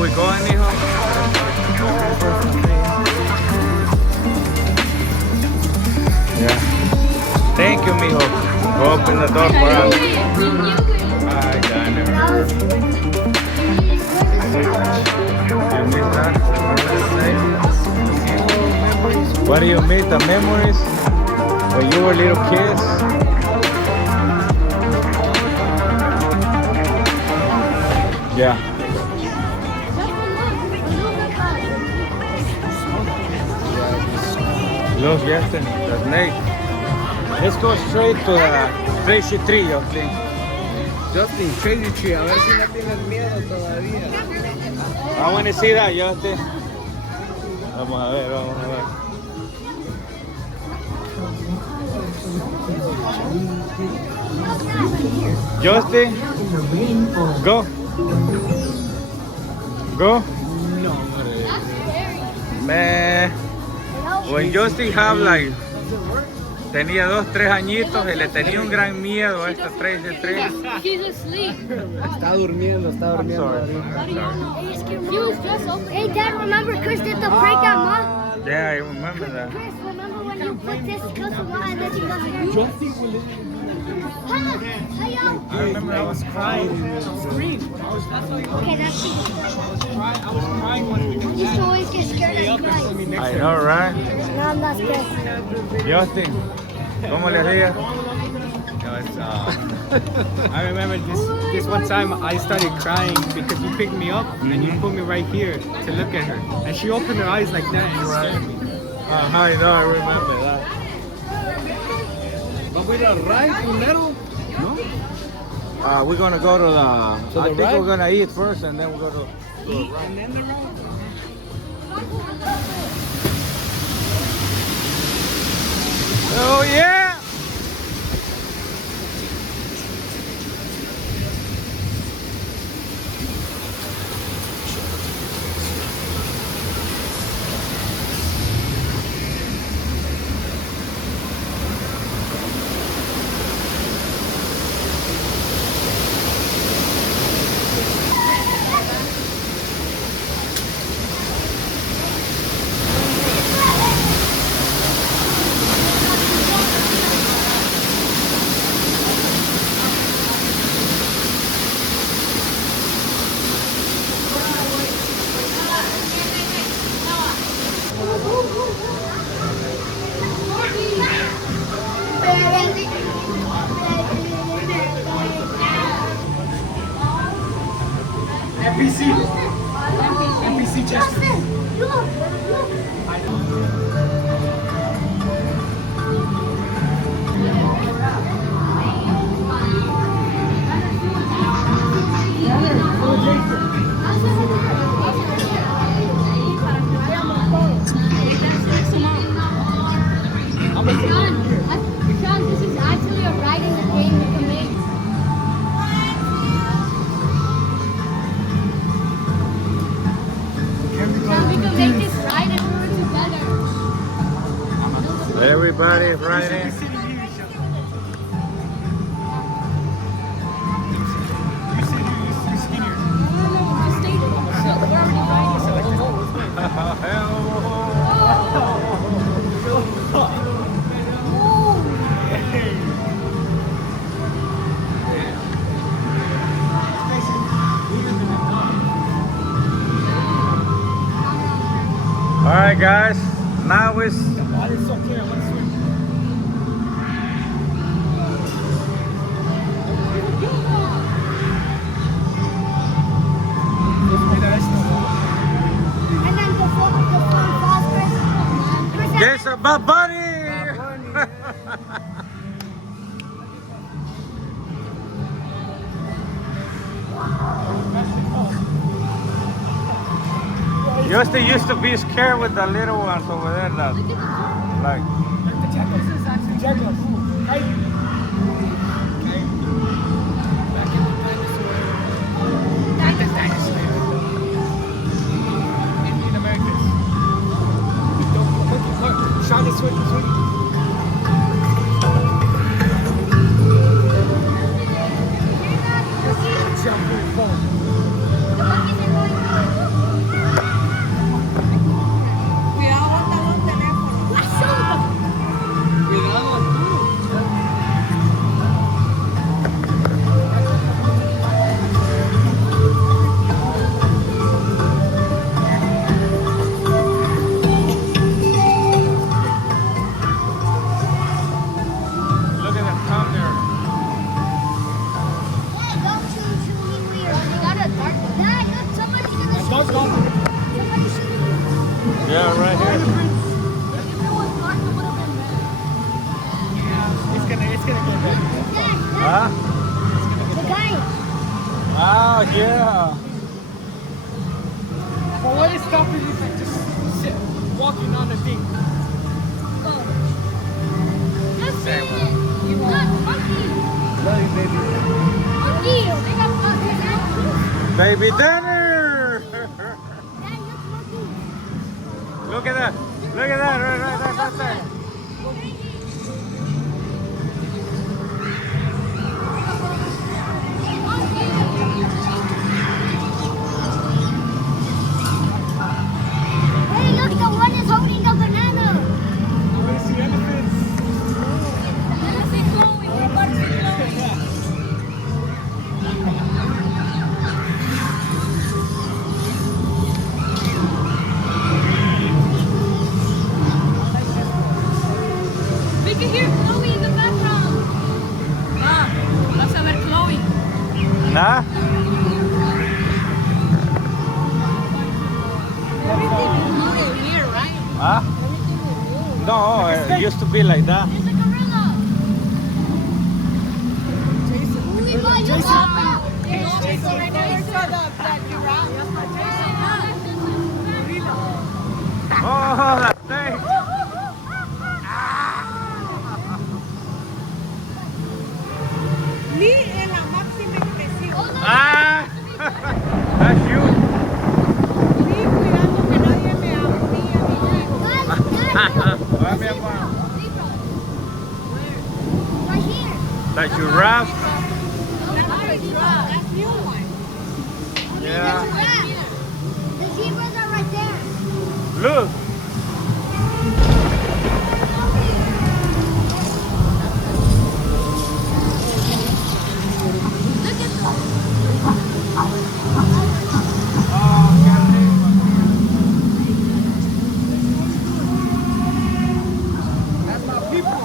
we going, hijo? Yeah. Thank you, mijo. Go open the door for us. Hi, Daniel. You miss that? What do you miss? The memories when you were little kids? Yeah. Look, yes, the snake. Let's go straight to the crazy tree, Justin. Justin, crazy tree, a ver si no tienes miedo todavía. I want to see that, Justin. Vamos a ver, vamos a ver. Justin, go. Go. No, Man, when Justin have like, tenía 2, 3 añitos y le tenía un gran miedo a esta crazy tree. She's asleep. está durmiendo, está durmiendo. Hey, Dad, remember Chris did the prank on Mom? Yeah, I remember that. Chris, remember when you put this close to Mom and then she goes, I remember I was crying and screamed. okay, that's I was crying when we You used to always get scared and cry. I know, right? No, I'm not scared. Justin, ¿cómo le hacía? I remember this one time I started crying because you picked me up and you put me right here to look at her. And she opened her eyes like that and scared me. I know, I remember that. But we don't ride Culero? No? We're gonna go to the. I think right? we're gonna eat first, and then we'll go to. Eat and then the ride? Oh yeah! NPC. NPC Justin. Sean, this is actually a ride in the game you can make. Sean, we can make this ride and we're together. Everybody riding. Just stay there. We're already riding. All right, guys. Now it's. The water's so clear, I want to swim. And then before Chris, There's a bunny. Justin used to be scared with the little ones over there. That, like. The jackals. Right. Okay. Back in the dinosaur. Not the dinosaur. Indian Americans. Look, Sean is swimming. Jump in phone. Huh? The guy. Oh, yeah. But what is stopping you from just walking on the thing? Just say it. Look, monkey. Love you, baby. Monkey. They got monkeys. Baby dinner. Dad, look, monkey. Look at that. Look at that. Right there. Hey, look, the one is holding the banana. I see elephants. We can hear Chloe in the background. Vas a ver Chloe. Nah? Everything is here, right? Huh? No, it used to be like that. There's a gorilla. Jason right there. You saw that giraffe? Oh, that thing. Ni en la máxima expresión. Ah! That's you. Ni cuidando que nadie me abría mi hijo. Vai, minha mãe. Right here. The giraffe. That's new one. Yeah. The zebras are right there. Look. That's my people.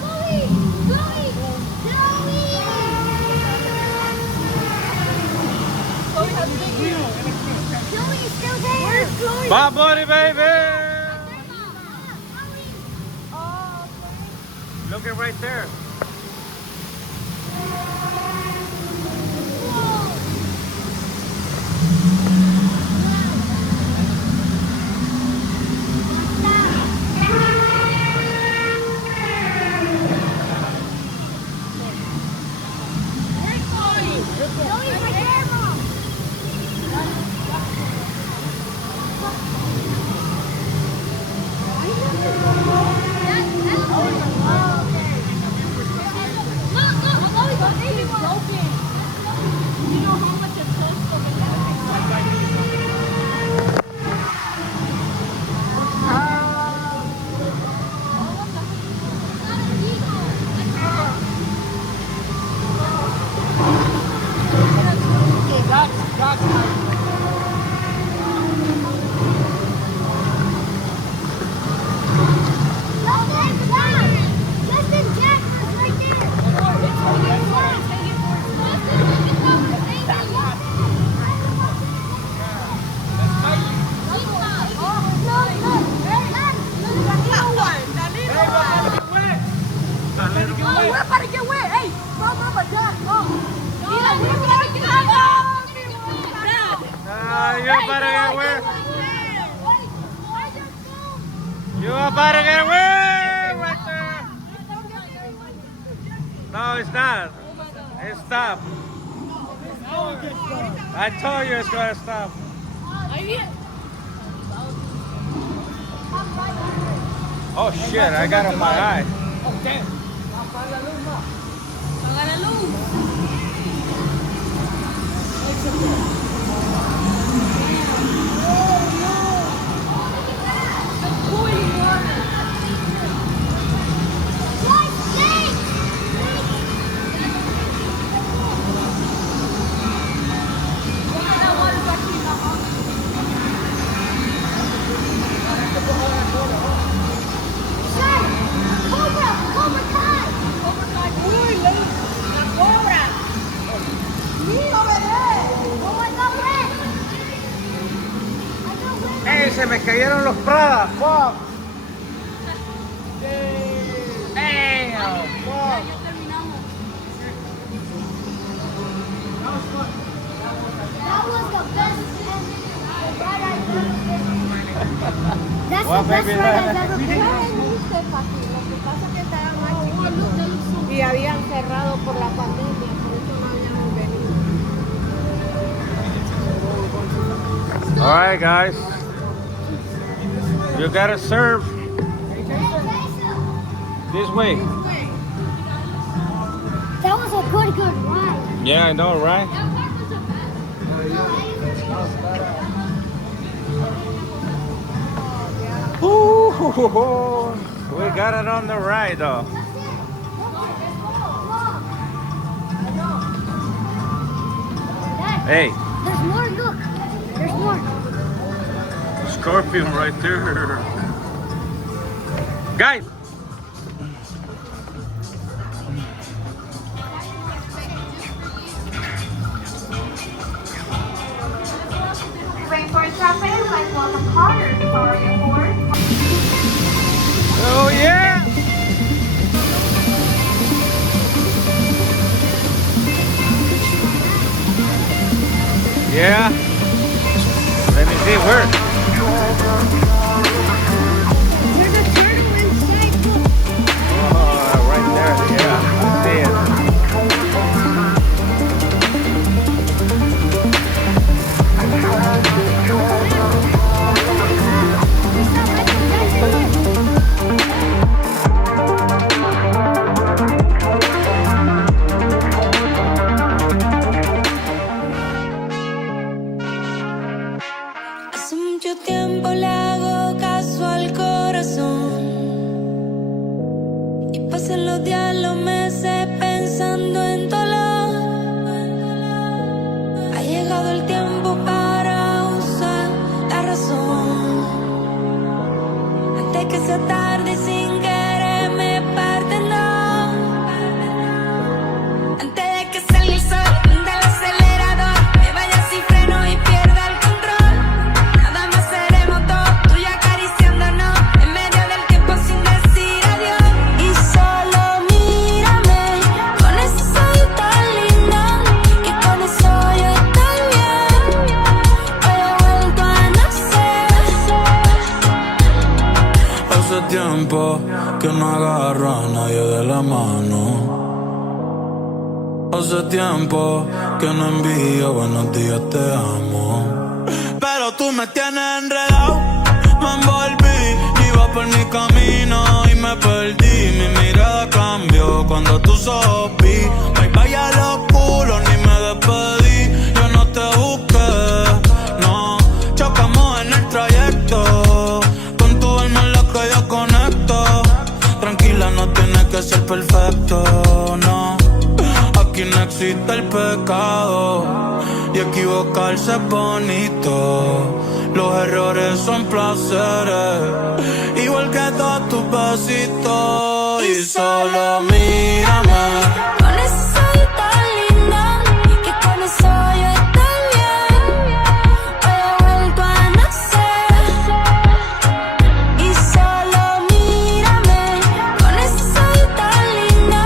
Chloe! Chloe! Chloe is still there. Where's Chloe? Bye, buddy, baby. Look at right there. Chloe's right there, Mom. Justin Jack was right there. You better get away. You better get away right there. No, it's not. It stopped. I told you it's going to stop. Oh shit, I got on my eye. Oh, damn. Uy, la cobra. Niño, bebé. ¡Ey, se me cayeron los Prada! ¡Fuck! Yay. was the best ride I've ever been on. That's Well, the best baby, ride I've ever been on. Y habían cerrado por la pandemia, por eso no habíamos venido. All right, guys. You gotta serve this way. That was a good ride. Yeah, I know, right? Ooh, we got it on the right, though. Hey, There's more, look. There's more. scorpion right there. Guys. Rainforest Cafe would like to welcome callers to our airport. Oh yeah. Yeah. Let me see where. There's a turtle inside, look. Oh, right there. Yeah, I see it. Hace mucho tiempo le hago caso al corazón y pasan los días, los meses pensando en dolor. Ha llegado el tiempo para usar la razón antes que sea tarde y sin querer me parte, no. Antes de que salga el sol del acelerador, me vaya sin freno y pierda el control. Nada más seremos dos, tú y acariciándonos en medio del tiempo sin decir adiós. Y solo mírame con esa ojito linda, que con eso yo estoy bien. Hoy he vuelto a nacer. Hace tiempo que no agarro a nadie de la mano. Hace tiempo que no envío buenos días, te amo. Pero tú me tienes enredado, me envolví, iba por mi camino y me perdí. Mi mirada cambió cuando tus ojos vi. Me vaya los culos, ni me despedí. Yo no te busqué, no. Chocamos en el trayecto, con tu alma en la que yo conecto. Tranquila, no tienes que ser perfecto, no. Aquí no existe el pecado y equivocarse es bonito. Los errores son placeres, igual que todos tus besitos. Y solo mírame Con esa ojito linda, que con eso yo estoy bien. Hoy he vuelto a nacer. Y solo mírame con esa ojito linda,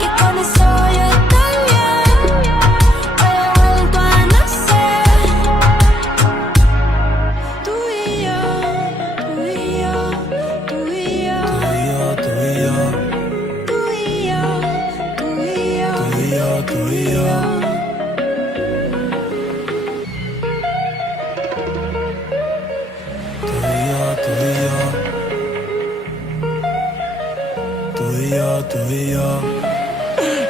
que con eso yo estoy bien. Hoy he vuelto a nacer. Tú y yo, tú y yo, tú y yo. tú y yo, Tú y yo, tú y yo, tú y yo, tú y yo. Tú y yo, tú y yo.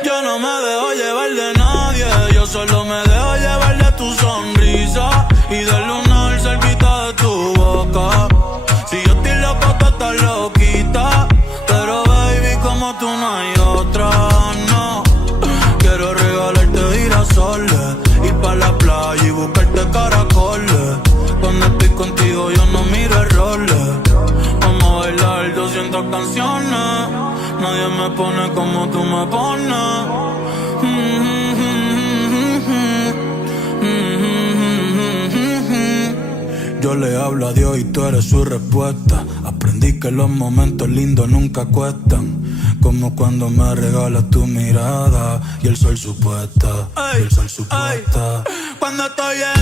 Yo no me dejo llevar de nadie, yo solo me dejo llevar de tu sonrisa y del lunar cerquita de tu boca. Si yo estoy loco, tú estás loquita, pero baby, como tú no hay otra, no. Quiero regalarte girasoles, ir pa' la playa y buscarte caracoles. Cuando estoy contigo yo no miro errores. Vamos a bailar 200 canciones, nadie me pone como tú me pones. Yo yo le hablo a Dios y tú eres su respuesta. Aprendí que los momentos lindos nunca cuestan, como cuando me regalas tu mirada y el sol supuesta, y el sol supuesta. Cuando estoy en